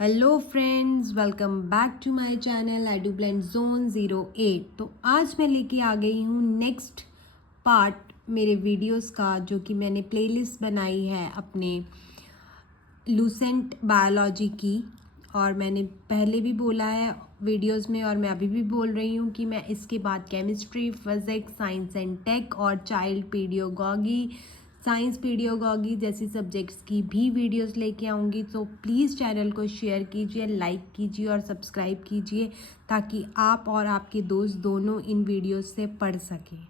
Hello friends, welcome back to my channel I do blend zone 08। तो आज मैं लेके आ गई हूँ नेक्स्ट पार्ट मेरे वीडियोस का, जो कि मैंने प्लेलिस्ट बनाई है अपने लूसेंट बायोलॉजी की। और मैंने पहले भी बोला है वीडियोस में और मैं अभी भी बोल रही हूँ कि मैं इसके बाद chemistry, physics, science and tech और चाइल्ड पीडियोगॉगी, साइंस पीडियोगॉगी जैसी सब्जेक्ट्स की भी वीडियोस लेके आऊँगी। तो प्लीज़ चैनल को शेयर कीजिए, लाइक कीजिए और सब्सक्राइब कीजिए, ताकि आप और आपके दोस्त दोनों इन वीडियोस से पढ़ सकें।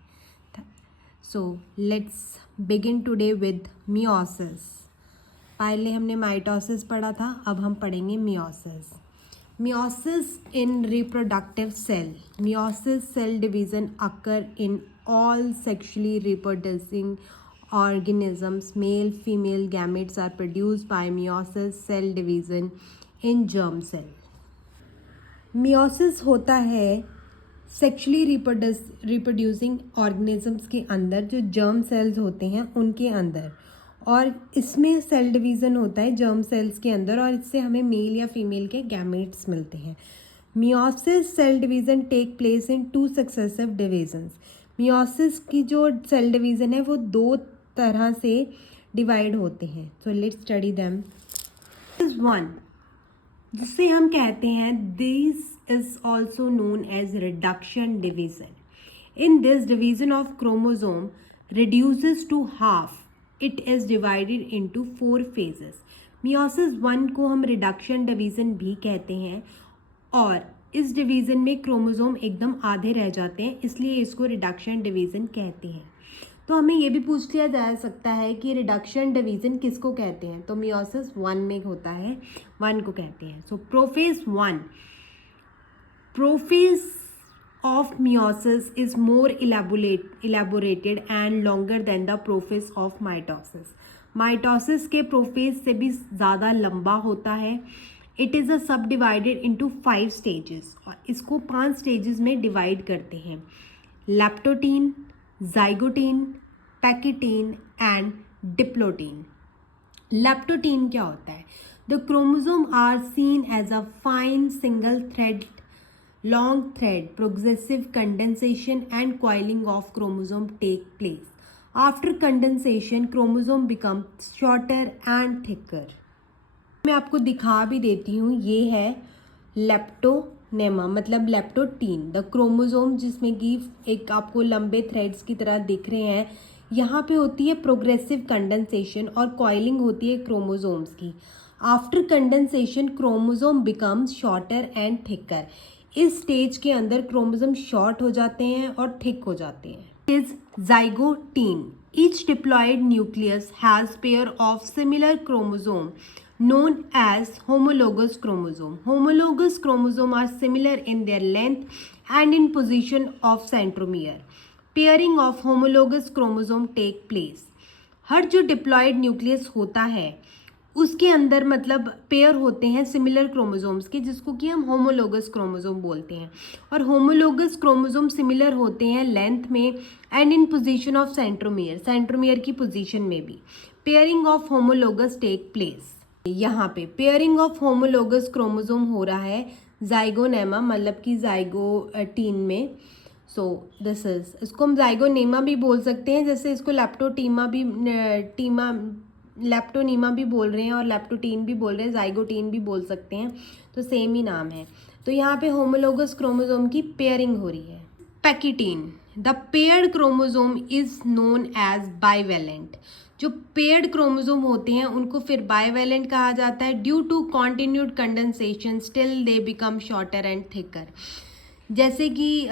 So let's begin today with meiosis. पहले हमने माइटोसिस पढ़ा था, अब हम पढ़ेंगे meiosis. Meiosis in reproductive cell. Meiosis cell division occur in all sexually reproducing organisms. Male female gametes are produced by meiosis cell division in germ cell. Meiosis होता है sexually reproducing organisms के अंदर, जो जर्म सेल्स होते हैं उनके अंदर, और इसमें सेल डिवीज़न होता है जर्म सेल्स के अंदर, और इससे हमें मेल या फीमेल के गैमेट्स मिलते हैं। Meiosis cell division take place in 2 successive divisions. Meiosis की जो सेल डिवीज़न है वो 2 तरह से डिवाइड होते हैं। So let's study them. Is 1, जिसे हम कहते हैं this is also known as reduction division. In this division of chromosome reduces to half. It is divided into 4 phases. Meiosis 1 को हम रिडक्शन डिवीज़न भी कहते हैं, और इस डिवीज़न में क्रोमोसोम एकदम आधे रह जाते हैं, इसलिए इसको रिडक्शन डिवीज़न कहते हैं। तो हमें ये भी पूछ लिया जा सकता है कि रिडक्शन डिवीज़न किसको कहते हैं, तो मियोसिस 1 में होता है, 1 को कहते हैं। So prophase 1, prophase of meiosis is more elaborated and longer than the process of mitosis. Mitosis के प्रोफेज से भी ज़्यादा लंबा होता है। इट इज़ अ सब डिवाइडेड इंटू 5 स्टेजेस, और इसको 5 स्टेजेस में डिवाइड करते हैं: leptotene, zygotene, pachytene and diplotene. Leptotene क्या होता है? The chromosome are seen as a fine single thread long thread. Progressive condensation and coiling of chromosome take place. After condensation, chromosome becomes shorter and thicker. मैं आपको दिखा भी देती हूँ, ये है लेप्टोनेमा, मतलब लेप्टोटीन। द क्रोमोसोम जिसमें कि एक आपको लंबे थ्रेड्स की तरह दिख रहे हैं, यहाँ पे होती है प्रोग्रेसिव कंडेंसेशन और कॉइलिंग होती है क्रोमोसोम्स की। After condensation chromosome becomes shorter and thicker. इस स्टेज के अंदर क्रोमोसोम शॉर्ट हो जाते हैं और थिक हो जाते हैं। Is zygotene. Each diploid nucleus has pair of similar chromosome known as homologous chromosome. Homologous chromosome are similar in their length and in position of centromere. Pairing of homologous chromosome take place. हर जो diploid nucleus होता है उसके अंदर मतलब pair होते हैं similar chromosomes के, जिसको कि हम होमोलोगस क्रोमोसोम बोलते हैं। और होमोलोगस क्रोमोसोम सिमिलर होते हैं लेंथ में and in position of centromere, centromere की पोजीशन में भी। Pairing of homologous take place. यहाँ पे पेयरिंग ऑफ होमोलोगस क्रोमोसोम हो रहा है जाइगोनेमा, मतलब कि जाइगोटीन में। सो दिस इज, इसको हम जाइगोनेमा भी बोल सकते हैं, जैसे इसको लैप्टोनीमा भी बोल रहे हैं और लैप्टोटीन भी बोल रहे हैं, जाइगोटीन भी बोल सकते हैं, तो सेम ही नाम है। तो यहाँ पे होमोलोगस क्रोमोसोम की पेयरिंग हो रही है। Pachytene, the paired chromosome is known as bivalent. जो पेयर्ड क्रोमोसोम होते हैं उनको फिर बाइवेलेंट कहा जाता है। Due to continued condensation still they become shorter and thicker. जैसे कि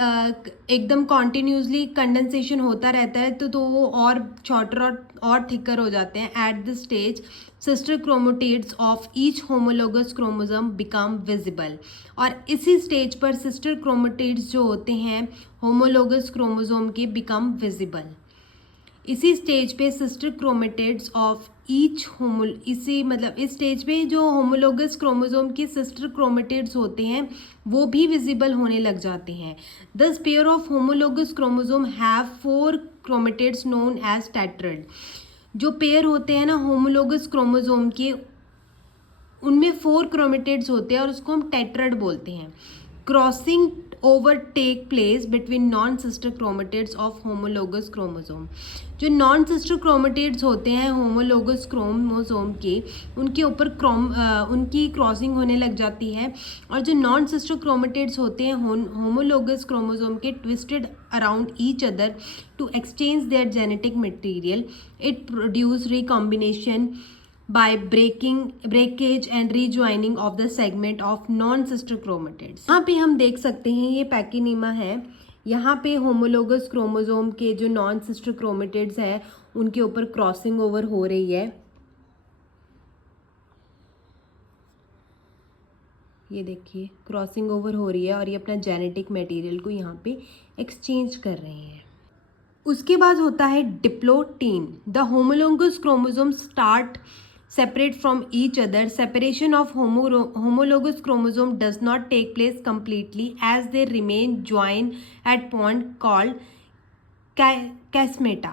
एकदम कॉन्टिन्यूसली कंडेंसेशन होता रहता है तो वो और शॉर्टर और थिकर हो जाते हैं। At the stage sister chromatids of each homologous chromosome become visible. और इसी स्टेज पर सिस्टर क्रोमोटिड्स जो होते हैं होमोलोगस क्रोमोसोम के बिकम विजिबल। इसी स्टेज पे सिस्टर क्रोमेटिड्स ऑफ ईच इस स्टेज पे जो होमोलोगस क्रोमोसोम के सिस्टर क्रोमेटिड्स होते हैं वो भी विजिबल होने लग जाते हैं। Thus pair of homologous chromosome have 4 chromatids known as tetrad. जो पेयर होते हैं ना होमोलोगस क्रोमोसोम के, उनमें 4 क्रोमेटिड्स होते हैं और उसको हम टेट्राड बोलते हैं। Crossing over take place between non sister chromatids of homologous chromosome. जो नॉन सिस्टर क्रोमेटिड्स होते हैं होमोलोगस क्रोमोसोम के, उनके ऊपर उनकी क्रॉसिंग होने लग जाती है, और जो नॉन सिस्टर क्रोमेटिड्स होते हैं होमोलोगस क्रोमोसोम के twisted around each other to exchange their genetic material, it produce recombination by breakage and rejoining of the segment of non-sister chromatids। यहाँ पे हम देख सकते हैं ये पैकिनीमा है। यहाँ पे होमोलोगस क्रोमोसोम के जो नॉन सिस्टर क्रोमेटिड्स हैं उनके ऊपर क्रॉसिंग ओवर हो रही है। ये देखिए क्रॉसिंग ओवर हो रही है और ये अपना जेनेटिक मटेरियल को यहाँ पे एक्सचेंज कर रहे हैं। उसके बाद होता है diplotene. The homologous chromosome start separate from each other. Separation of homologous chromosome does not take place completely as they remain joined at point called कैस्मेटा।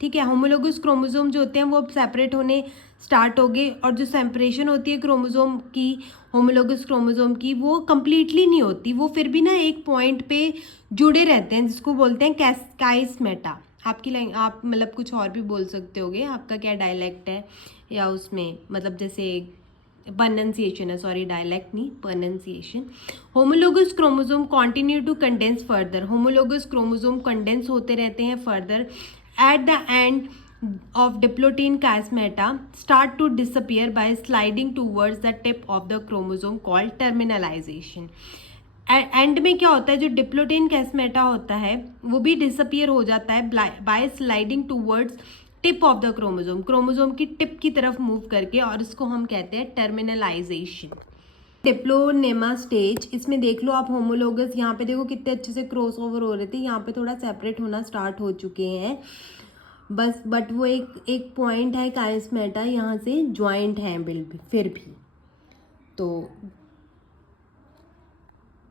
ठीक है, होमोलोगस क्रोमोसोम जो होते हैं वो अब सेपरेट होने स्टार्ट हो गए, और जो सेपरेशन होती है क्रोमोसोम की, होमोलोगस क्रोमोसोम की, वो कम्प्लीटली नहीं होती, वो फिर भी ना एक पॉइंट पे जुड़े रहते हैं जिसको बोलते हैं कैस्मेटा। आपकी आप मतलब कुछ और भी बोल सकते होगे, आपका क्या डायलेक्ट है या उसमें मतलब जैसे प्रोनाउंसिएशन है, सॉरी डायलेक्ट नहीं pronunciation. Homologous chromosome continue to condense further. Homologous chromosome condense होते रहते हैं further. At the end of diplotin chiasmata start to disappear by sliding towards the tip of the chromosome called terminalization। And में क्या होता है, जो diplotene कैस्मेटा होता है वो भी डिसअपियर हो जाता है by sliding towards tip of the chromosome, chromosome की टिप की तरफ मूव करके, और इसको हम कहते हैं टर्मिनलाइजेशन। डिप्लोनेमा स्टेज, इसमें देख लो आप होमोलोगस, यहाँ पे देखो कितने अच्छे से क्रॉस ओवर हो रहे थे, यहाँ पे थोड़ा सेपरेट होना स्टार्ट हो चुके हैं बस, बट वो एक पॉइंट है काइस्मेटा यहाँ से ज्वाइंट है फिर भी। तो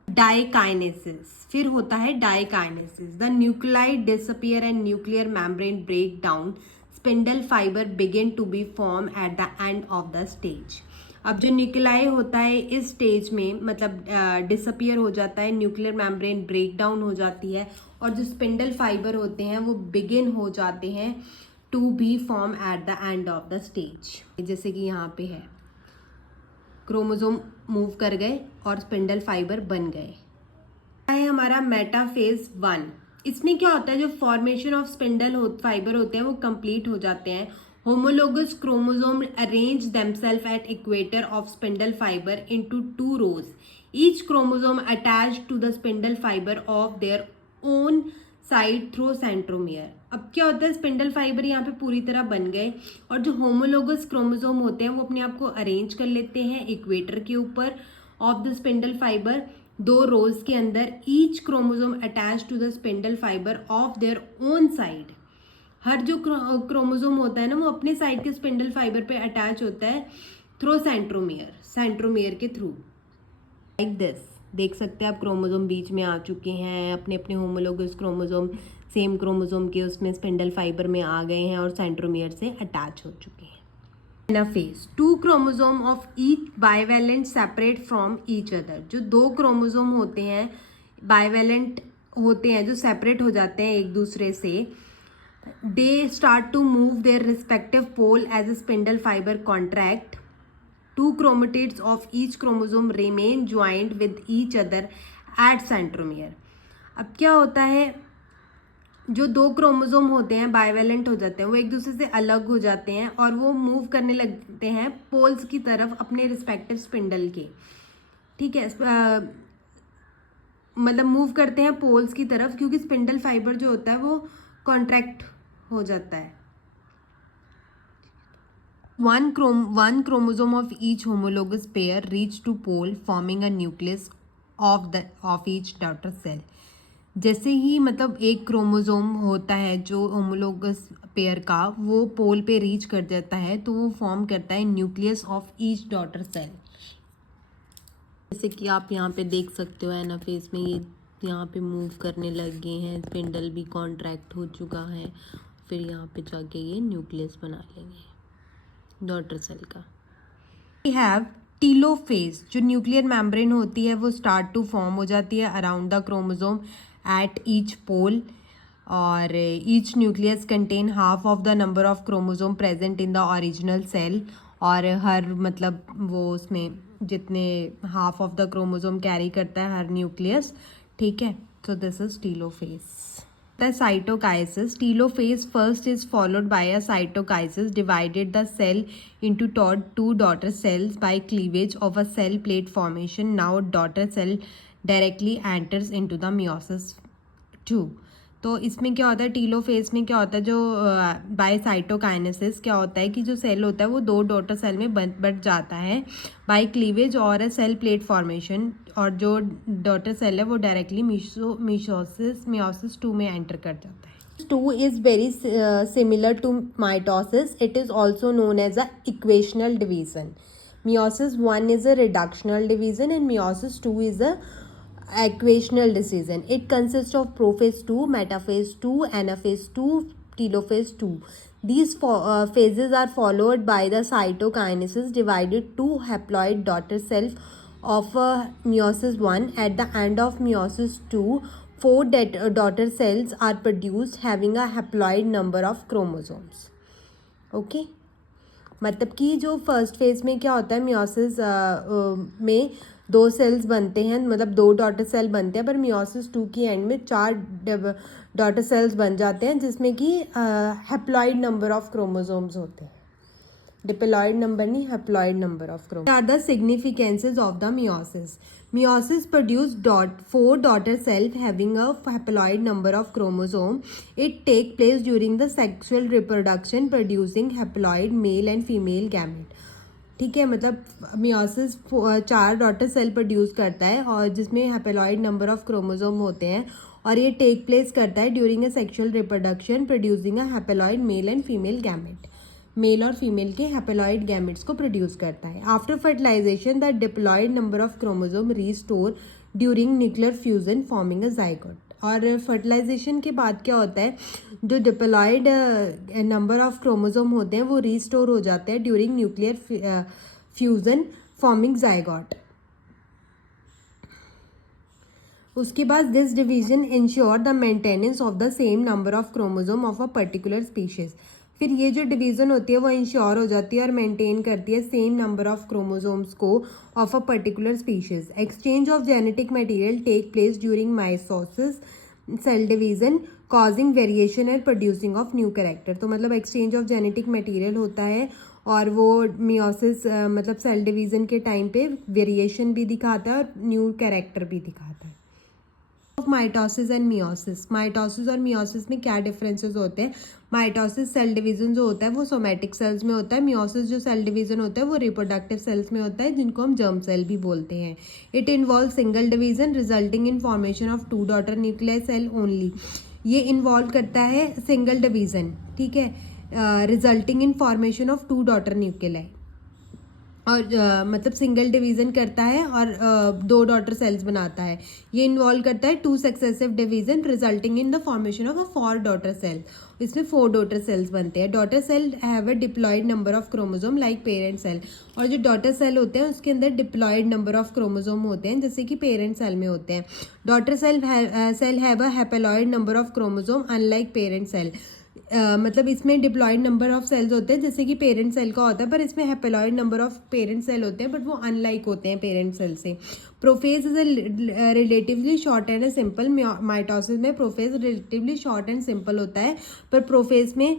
डाइकाइनेसिस, फिर होता है diakinesis. The nuclei disappear and nuclear membrane break down, spindle fibre begin to be form at the end of the stage. अब जो न्यूक्लियाई होता है इस स्टेज में मतलब डिसअपियर हो जाता है, न्यूक्लियर मेम्ब्रेन ब्रेक डाउन हो जाती है, और जो स्पिंडल फाइबर होते हैं वो बिगिन हो जाते हैं to be form at the end of the stage. जैसे कि यहाँ पे है, क्रोमोसोम मूव कर गए और स्पिंडल फाइबर बन गए। है हमारा मेटाफेज 1। इसमें क्या होता है, जो फॉर्मेशन ऑफ स्पिंडल फाइबर होते हैं वो कंप्लीट हो जाते हैं। Homologous chromosome arrange themselves at equator of spindle fibre into 2 rows, each chromosome attached to the spindle fibre of their own side through centromere. अब क्या होता है, स्पिंडल फाइबर यहाँ पे पूरी तरह बन गए, और जो होमोलोगस क्रोमोसोम होते हैं वो अपने आप को अरेंज कर लेते हैं इक्वेटर के ऊपर of the spindle fibre 2 rows के अंदर, each chromosome attach to the spindle fibre of their own side. हर जो क्रोमोसोम होता है ना वो अपने साइड के स्पिंडल फाइबर पे अटैच होता है थ्रू सेंट्रोमियर के थ्रू, लाइक दिस। देख सकते हैं आप क्रोमोसोम बीच में आ चुके हैं, अपने अपने होमोलोगस क्रोमोसोम सेम क्रोमोसोम के उसमें स्पिंडल फाइबर में आ गए हैं और सेंट्रोमियर से अटैच हो चुके हैं। Anaphase, 2 chromosome of each bivalent separate from each other. जो 2 क्रोमोसोम होते हैं बाइवेलेंट होते हैं, जो सेपरेट हो जाते हैं एक दूसरे से, they start to move their respective pole as a spindle fiber contract. 2 chromatids of each chromosome remain joined with each other at centromere। अब क्या होता है, जो 2 क्रोमोसोम होते हैं बाइवेलेंट हो जाते हैं, वो एक दूसरे से अलग हो जाते हैं और वो मूव करने लगते हैं पोल्स की तरफ अपने रिस्पेक्टिव स्पिंडल के। ठीक है, मतलब मूव करते हैं पोल्स की तरफ, क्योंकि स्पिंडल फाइबर जो होता है वो कॉन्ट्रैक्ट हो जाता है। One chromosome of each homologous pair reach to pole forming a nucleus of each daughter cell। जैसे ही मतलब एक क्रोमोसोम होता है जो होमोलोगस पेयर का, वो पोल पे रीच कर जाता है तो वो फॉर्म करता है nucleus of each daughter cell. जैसे कि आप यहाँ पे देख सकते हो एनाफेज में ये यहाँ पे मूव करने लग गए हैं, स्पिंडल भी कॉन्ट्रैक्ट हो चुका है, फिर यहाँ पे जाके ये न्यूक्लियस बना लेंगे डॉटर सेल का। We have टीलोफेज, जो न्यूक्लियर मेम्ब्रेन होती है वो स्टार्ट टू फॉर्म हो जाती है around the chromosome at each pole, और each nucleus contain half of the number of chromosome present in the original cell, और हर मतलब वो उसमें जितने half of the chromosome carry करता है हर न्यूक्लियस, ठीक है. So this is telophase. The cytokinesis. Telophase first is followed by a cytokinesis divided the cell into two daughter cells by cleavage of a cell plate formation. Now daughter cell directly enters into the meiosis 2. तो इसमें क्या होता है, telophase में क्या होता है, जो बाय साइटोकाइनेसिस क्या होता है कि जो सेल होता है वो दो डॉटर सेल में बट जाता है बाय क्लीवेज और अ सेल प्लेट फॉर्मेशन, और जो डॉटर सेल है वो डायरेक्टली मियोसिस 2 में एंटर कर जाता है. 2 is very similar to mitosis. It is also known as a equational division. Meiosis 1 is a reductional division and meiosis 2 is a equational division. It consists of prophase 2, metaphase 2, anaphase 2, telophase 2. These phases are followed by the cytokinesis divided two haploid daughter cells of meiosis 1. At the end of meiosis 2, 4 daughter cells are produced having a haploid number of chromosomes. Okay. मतलब कि जो first phase में क्या होता है, meiosis में 2 sales बनते हैं, मतलब 2 डॉटर सेल बनते हैं, पर मियोसिस 2 की एंड में 4 डॉटर सेल्स बन जाते हैं जिसमें कि हैप्लॉइड नंबर ऑफ क्रोमोसोम्स होते हैं. डिप्लॉइड नंबर नहीं, haploid number of chromosomes. Are the significances of the meiosis. Meiosis produces 4 daughter cells having a haploid number of chromosome. It takes place during the sexual reproduction producing haploid male and female gamete. ठीक है, मतलब meiosis 4 daughter cell produce करता है और जिसमें haploid number of chromosome होते हैं, और ये टेक प्लेस करता है during a sexual reproduction producing a haploid male and female gamete. Male और फीमेल के हैप्लॉइड गैमेट्स को प्रोड्यूस करता है. After fertilisation the diploid number of chromosome restore during nuclear fusion forming a zygote. और fertilisation के बाद क्या होता है, जो डिप्लॉइड नंबर ऑफ क्रोमोसोम होते हैं वो रीस्टोर हो जाते हैं during nuclear fusion forming zygote. उसके बाद this division ensure the maintenance of the same number of chromosome of a particular species. फिर ये जो डिवीज़न होती है वो इंश्योर हो जाती है और मेंटेन करती है सेम नंबर ऑफ क्रोमोसोम्स को of a particular species. Exchange of genetic material take place during mitosis cell division causing variation and producing of new character. तो मतलब एक्सचेंज ऑफ जेनेटिक मटेरियल होता है और वो मियोसिस मतलब सेल डिवीज़न के time पे वेरिएशन भी दिखाता है और न्यू कैरेक्टर भी दिखाता है. Of mitosis and meiosis. Mitosis और मियोसिस में क्या डिफरेंसेस होते हैं. माइटोसिस सेल डिवीजन जो होता है वो सोमैटिक सेल्स में होता है. मियोसिस जो सेल डिवीजन होता है वो रिप्रोडक्टिव सेल्स में होता है, जिनको हम जर्म सेल भी बोलते हैं. It involve single division resulting in formation of 2 daughter nuclear cell only. ये इन्वॉल्व करता है सिंगल डिवीजन, ठीक है, resulting in formation of 2 daughter nuclei, और मतलब सिंगल डिवीज़न करता है और 2 डॉटर सेल्स बनाता है. ये इन्वॉल्व करता है 2 successive division resulting in the formation of a 4 daughter cell. इसमें 4 डॉटर सेल्स बनते हैं. Daughter cell have a diploid number of chromosome like parent cell. और जो डॉटर सेल होते हैं उसके अंदर डिप्लॉइड नंबर ऑफ क्रोमोसोम होते हैं जैसे कि पेरेंट सेल में होते हैं. Daughter cell have a haploid number of chromosome unlike parent cell. मतलब इसमें डिप्लॉइड नंबर ऑफ सेल्स होते हैं जैसे कि पेरेंट सेल का होता है, पर इसमें haploid number of parent cell होते हैं, बट वो अनलाइक होते हैं पेरेंट सेल से. Prophase is a relatively short and simple. Mitosis में prophase relatively short and simple होता है, पर प्रोफेज में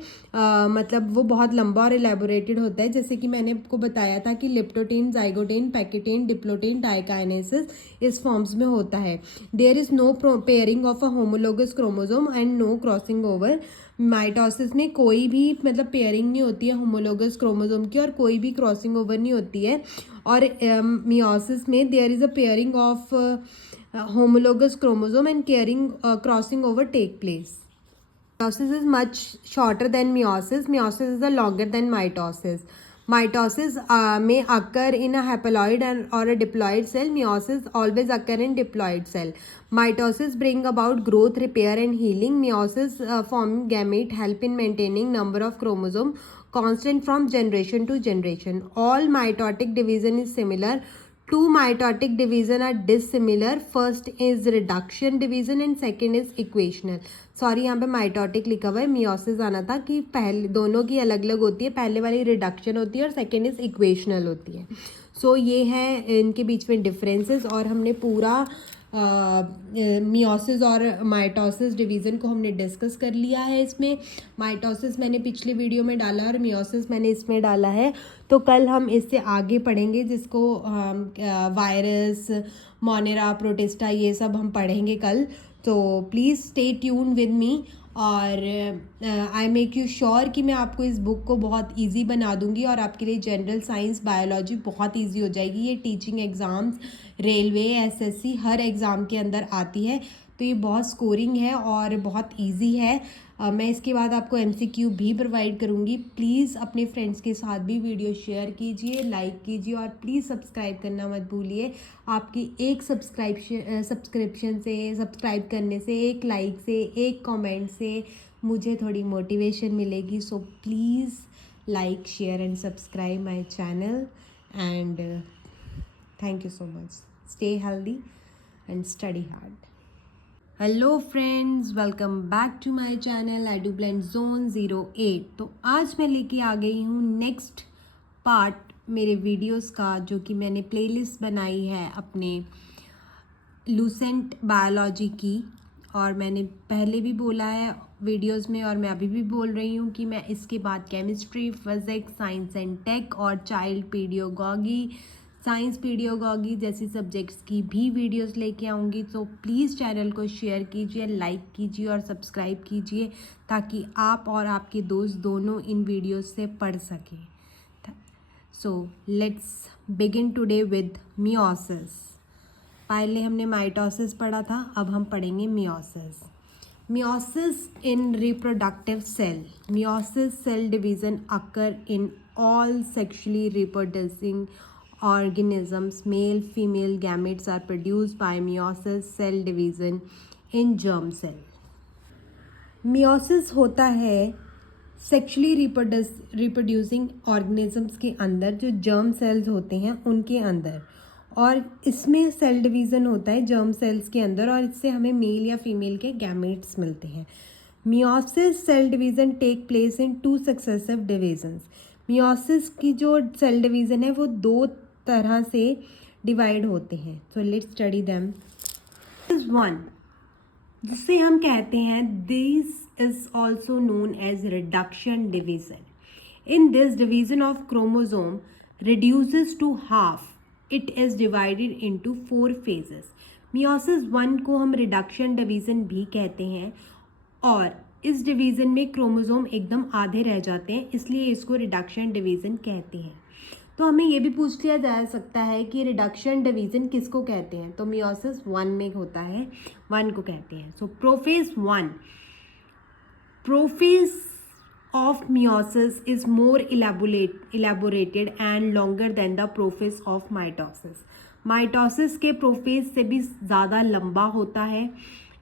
मतलब वो बहुत लंबा और एलेबोरेटेड होता है, जैसे कि मैंने आपको बताया था कि leptotene, zygotene, pachytene, diplotene, diakinesis इस फॉर्म्स में होता है. There is no pairing of a homologous chromosome and no crossing over. Mitosis में कोई भी मतलब पेयरिंग नहीं होती है होमोलोगस क्रोमोसोम की, और कोई भी क्रॉसिंग ओवर नहीं होती है. और मियोसिस में there is a pairing of homologous chromosome and crossing over take place. Meiosis is much shorter than meiosis. Meiosis is longer than mitosis. Mitosis may occur in a haploid or a diploid cell. Meiosis always occur in diploid cell. Mitosis bring about growth, repair and healing. Meiosis forming gamete help in maintaining number of chromosome constant from generation to generation. All mitotic division is similar. Two mitotic division are dissimilar. First is reduction division and second is equational. Sorry, यहाँ पे mitotic लिखा हुआ है, meiosis आना था कि पहले दोनों की अलग अलग होती है. पहले वाली रिडक्शन होती है और सेकेंड इज इक्वेशनल होती है. सो ये है इनके बीच में डिफरेंसेस. और हमने पूरा मियोसिस और माइटोसिस डिवीज़न को हमने डिस्कस कर लिया है. इसमें माइटोसिस मैंने पिछले वीडियो में डाला और मियोसिस मैंने इसमें डाला है. तो कल हम इससे आगे पढ़ेंगे, जिसको वायरस, मोनेरा, प्रोटिस्टा, ये सब हम पढ़ेंगे कल. तो please stay tune with me. और आई मेक यू श्योर कि मैं आपको इस बुक को बहुत इजी बना दूंगी और आपके लिए जनरल साइंस, बायोलॉजी बहुत इजी हो जाएगी. ये टीचिंग एग्ज़ाम्स, रेलवे, एसएससी हर एग्ज़ाम के अंदर आती है. तो ये बहुत स्कोरिंग है और बहुत इजी है. मैं इसके बाद आपको एमसीक्यू भी प्रोवाइड करूँगी. प्लीज़ अपने फ्रेंड्स के साथ भी वीडियो शेयर कीजिए, लाइक कीजिए और प्लीज़ सब्सक्राइब करना मत भूलिए. आपकी एक सब्सक्रिप्शन से, सब्सक्राइब करने से, एक लाइक से, एक कमेंट से मुझे थोड़ी मोटिवेशन मिलेगी. So please like, share and subscribe my channel. And thank you so much. Stay healthy and study hard. Hello friends, welcome back to my channel I do blend zone 08. तो आज मैं लेके आ गई हूँ नेक्स्ट पार्ट मेरे videos का, जो कि मैंने प्लेलिस्ट बनाई है अपने लूसेंट बायोलॉजी की. और मैंने पहले भी बोला है वीडियोस में और मैं अभी भी बोल रही हूँ कि मैं इसके बाद chemistry, physics, science and tech और चाइल्ड पीडियोगॉगी, साइंस पीडियोगॉगी जैसी सब्जेक्ट्स की भी वीडियोस लेके आऊँगी. तो प्लीज़ चैनल को शेयर कीजिए, लाइक कीजिए और सब्सक्राइब कीजिए ताकि आप और आपके दोस्त दोनों इन वीडियोस से पढ़ सकें. So let's begin today with meiosis. पहले हमने माइटोसिस पढ़ा था, अब हम पढ़ेंगे meiosis. Meiosis in reproductive cell. Meiosis cell division occur in all sexually reproducing organisms. Male female gametes are produced by meiosis cell division in germ cell. meiosis होता है sexually reproducing organisms के अंदर, जो जर्म सेल्स होते हैं उनके अंदर. और इसमें सेल डिवीज़न होता है जर्म सेल्स के अंदर और इससे हमें मेल या फीमेल के गैमेट्स मिलते हैं. meiosis cell division take place in 2 successive divisions. meiosis की जो सेल डिवीज़न है वो 2 तरह से डिवाइड होते हैं. So let's study them. Is one, जिसे हम कहते हैं this is also known as reduction division. In this division of chromosome reduces to half. It is divided into 4 phases. Meiosis 1 को हम रिडक्शन डिवीजन भी कहते हैं और इस डिवीज़न में क्रोमोसोम एकदम आधे रह जाते हैं, इसलिए इसको रिडक्शन डिवीज़न कहते हैं. तो हमें ये भी पूछ लिया जा सकता है कि रिडक्शन डिवीज़न किसको कहते हैं. तो मियोसिस 1 में होता है, 1 को कहते हैं. So prophase 1. Prophase of meiosis is more elaborated and longer than the prophase of mitosis. Mitosis के प्रोफेज से भी ज़्यादा लंबा होता है.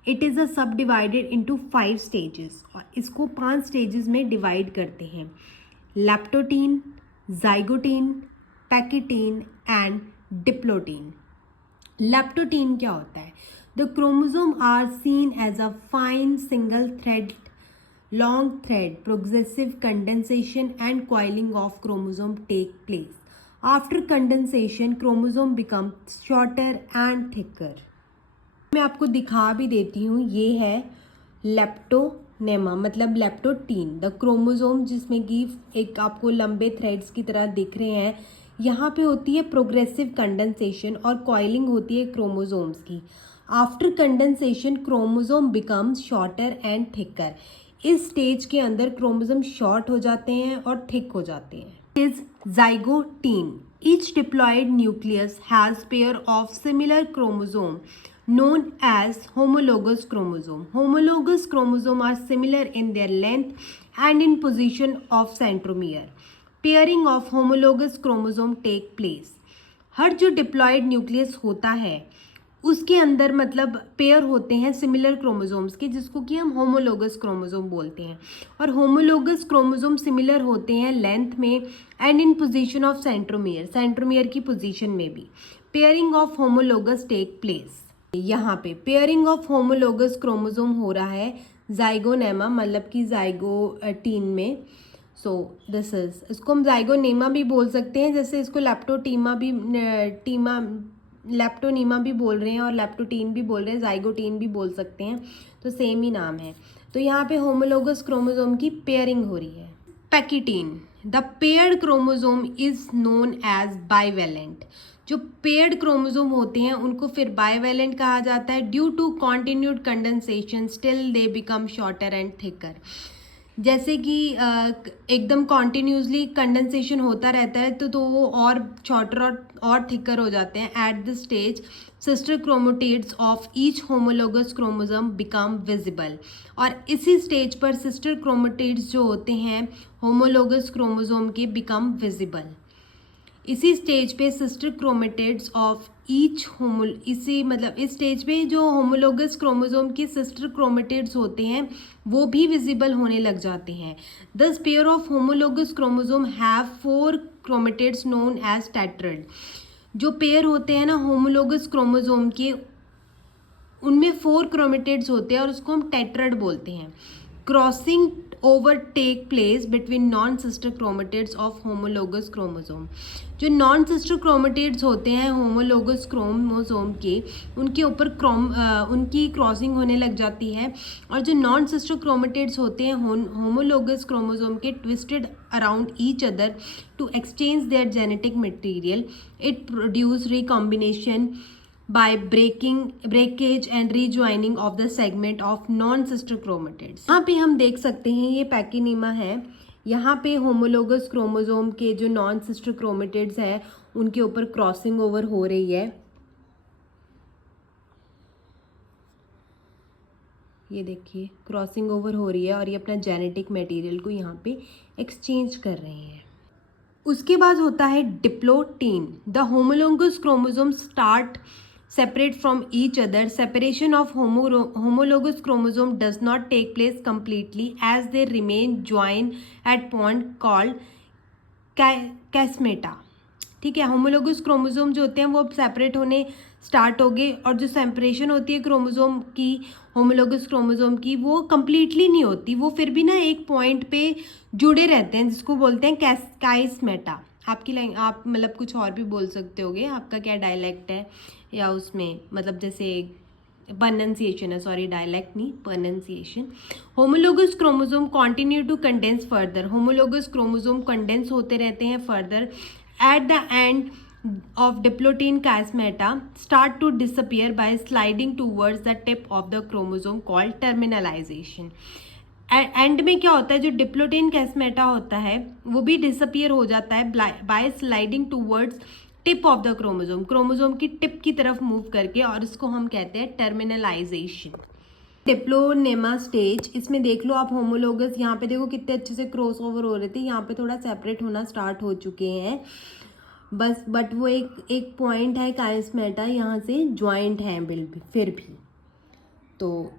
इट इज़ अ सब डिवाइडेड इंटू 5 स्टेजेस. और इसको 5 स्टेजेस में डिवाइड करते हैं. Leptotene, zygotene, pachytene and diplotene. Leptotene क्या होता है? The chromosome are seen as a fine single thread, long thread. Progressive condensation and coiling of chromosome take place. After condensation chromosome become shorter and thicker. मैं आपको दिखा भी देती हूँ. ये है लेप्टोनेमा, मतलब लेप्टोटीन. द क्रोमोसोम जिसमें कि एक आपको लंबे थ्रेड्स की तरह दिख रहे हैं, यहाँ पे होती है प्रोग्रेसिव कंडेंसेशन और कॉइलिंग होती है क्रोमोसोम्स की. After condensation chromosome becomes shorter and thicker. इस स्टेज के अंदर क्रोमोसोम शॉर्ट हो जाते हैं और थिक हो जाते हैं. Is zygote. Each diploid nucleus has pair of similar chromosome known as homologous chromosome. Homologous chromosome are similar in their length and in position of centromere. Pairing of homologous chromosome take place. हर जो diploid nucleus होता है उसके अंदर मतलब pair होते हैं similar chromosomes के, जिसको कि हम होमोलोगस क्रोमोसोम बोलते हैं। और होमोलोगस क्रोमोसोम सिमिलर होते हैं लेंथ में and in position of centromere, centromere की पोजीशन में भी। Pairing of homologous take place. यहाँ पे पेयरिंग ऑफ होमोलोगस क्रोमोसोम हो रहा है जाइगोनेमा, मतलब कि जाइगोटीन में। सो दिस इज, इसको हम जाइगोनेमा भी बोल सकते हैं, जैसे इसको लेप्टोनीमा भी बोल रहे हैं और लेप्टोटीन भी बोल रहे हैं, जाइगोटीन भी बोल सकते हैं, तो सेम ही नाम है। तो यहाँ पे होमोलोगस क्रोमोसोम की पेयरिंग हो रही है। Pachytene, the paired chromosome is known as bivalent. जो पेयर्ड क्रोमोसोम होते हैं उनको फिर बाइवेलेंट कहा जाता है। Due to continued condensation still they become shorter and thicker. जैसे कि एकदम कॉन्टिन्यूसली कंडेंसेशन होता रहता है तो वो और शॉर्टर और थिकर हो जाते हैं। At the stage sister chromatids of each homologous chromosome become visible. और इसी स्टेज पर सिस्टर क्रोमोटिड्स जो होते हैं होमोलोगस क्रोमोसोम के बिकम विजिबल। इसी स्टेज पे सिस्टर क्रोमेटिड्स ऑफ ईच इस स्टेज पे जो होमोलोगस क्रोमोसोम के सिस्टर क्रोमेटिड्स होते हैं वो भी विजिबल होने लग जाते हैं। This pair of homologous chromosome have 4 chromatids known as tetrad. जो पेयर होते हैं ना होमोलोगस क्रोमोसोम के, उनमें 4 क्रोमेटिड्स होते हैं और उसको हम टेट्राड बोलते हैं। Crossing over take place between non sister chromatids of homologous chromosome. जो नॉन सिस्टर क्रोमेटिड्स होते हैं होमोलोगस क्रोमोसोम के, उनके ऊपर उनकी क्रॉसिंग होने लग जाती है। और जो नॉन सिस्टर क्रोमेटिड्स होते हैं होमोलोगस क्रोमोसोम के, twisted around each other to exchange their genetic material. It produce recombination by breakage and rejoining of the segment of non-sister chromatids। यहाँ पे हम देख सकते हैं ये पैकिनीमा है। यहाँ पे होमोलोगस क्रोमोसोम के जो नॉन सिस्टर क्रोमेटिड्स हैं उनके ऊपर क्रॉसिंग ओवर हो रही है। ये देखिए क्रॉसिंग ओवर हो रही है और ये अपना जेनेटिक मटेरियल को यहाँ पे एक्सचेंज कर रहे हैं। उसके बाद होता है diplotene. The homologous chromosome start separate from each other. Separation of homologous chromosome does not take place completely as they remain joined at point called कैस्मेटा। ठीक है, होमोलोगस क्रोमोसोम जो होते हैं वो अब सेपरेट होने स्टार्ट हो गए और जो सेपरेशन होती है क्रोमोसोम की, होमोलोगस क्रोमोसोम की, वो कम्प्लीटली नहीं होती, वो फिर भी ना एक पॉइंट पे जुड़े रहते हैं जिसको बोलते हैं कैस्मेटा। आप मतलब कुछ और भी बोल सकते होगे, आपका क्या डायलेक्ट है या उसमें मतलब जैसे प्रोनाउंसिएशन है, सॉरी डायलेक्ट नहीं pronunciation. Homologous chromosome continue to condense further. Homologous chromosome condense होते रहते हैं further. At the end of diplotin chiasmata start to disappear by sliding towards the tip of the chromosome called terminalization। And में क्या होता है, जो diplotene कैस्मेटा होता है वो भी डिसअपियर हो जाता है by sliding towards tip of the chromosome, chromosome की टिप की तरफ मूव करके, और इसको हम कहते हैं टर्मिनलाइजेशन। डिप्लोनेमा स्टेज, इसमें देख लो आप होमोलोगस, यहाँ पे देखो कितने अच्छे से क्रॉस ओवर हो रहे थे, यहाँ पे थोड़ा सेपरेट होना स्टार्ट हो चुके हैं बस, बट वो एक पॉइंट है काइस्मेटा, यहाँ से ज्वाइंट है फिर भी। तो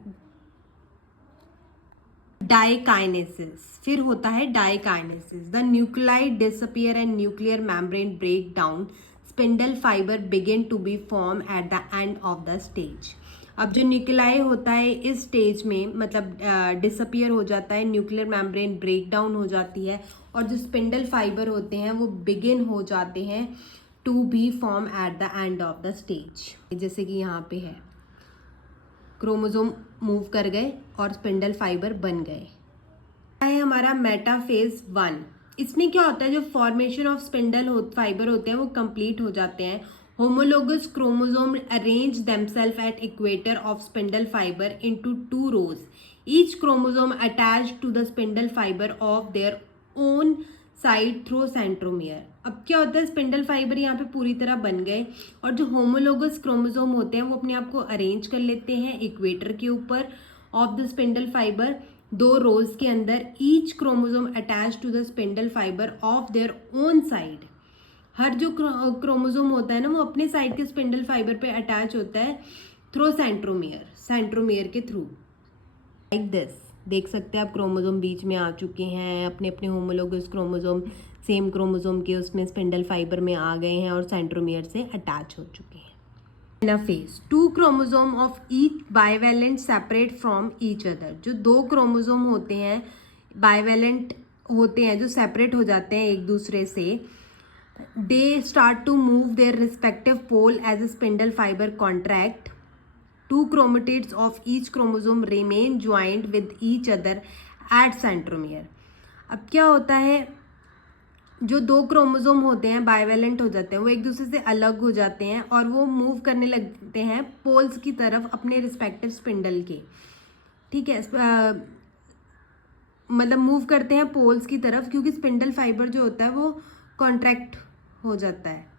डाइकाइनेसिस, फिर होता है diakinesis. The nuclei disappear and nuclear membrane break down, spindle fibre begin to be form at the end of the stage. अब जो न्यूक्लियाई होता है इस स्टेज में मतलब डिसअपियर हो जाता है, न्यूक्लियर मेम्ब्रेन ब्रेक डाउन हो जाती है और जो स्पिंडल फाइबर होते हैं वो बिगिन हो जाते हैं to be form at the end of the stage. जैसे कि यहाँ पे है क्रोमोसोम मूव कर गए और स्पिंडल फाइबर बन गए। है हमारा मेटाफेज 1। इसमें क्या होता है, जो फॉर्मेशन ऑफ स्पिंडल फाइबर होते हैं वो कंप्लीट हो जाते हैं। Homologous chromosome arrange themselves at equator of spindle fibre into 2 rows, each chromosome attached to the spindle fibre of their own side through centromere. अब क्या होता है, स्पिंडल फाइबर यहाँ पे पूरी तरह बन गए और जो होमोलोगस क्रोमोसोम होते हैं वो अपने आप को अरेंज कर लेते हैं इक्वेटर के ऊपर of the spindle fibre 2 rows के अंदर, each chromosome attach to the spindle fibre of their own side. हर जो क्रोमोसोम होता है ना वो अपने साइड के स्पिंडल फाइबर पे अटैच होता है थ्रू सेंट्रोमियर के थ्रू, लाइक दिस। देख सकते हैं आप क्रोमोसोम बीच में आ चुके हैं, अपने अपने होमोलोगस क्रोमोसोम सेम क्रोमोसोम के उसमें स्पिंडल फाइबर में आ गए हैं और सेंट्रोमियर से अटैच हो चुके हैं। Anaphase, 2 chromosome of each bivalent separate from each other. जो 2 क्रोमोसोम होते हैं बाइवेलेंट होते हैं, जो सेपरेट हो जाते हैं एक दूसरे से, they start to move their respective pole as a spindle fiber contract. 2 chromatids of each chromosome remain joined with each other at centromere. अब क्या होता है, जो 2 क्रोमोसोम होते हैं बाइवेलेंट हो जाते हैं, वो एक दूसरे से अलग हो जाते हैं और वो मूव करने लगते हैं पोल्स की तरफ अपने रिस्पेक्टिव स्पिंडल के, ठीक है। मतलब मूव करते हैं पोल्स की तरफ, क्योंकि स्पिंडल फाइबर जो होता है वो कॉन्ट्रैक्ट हो जाता है।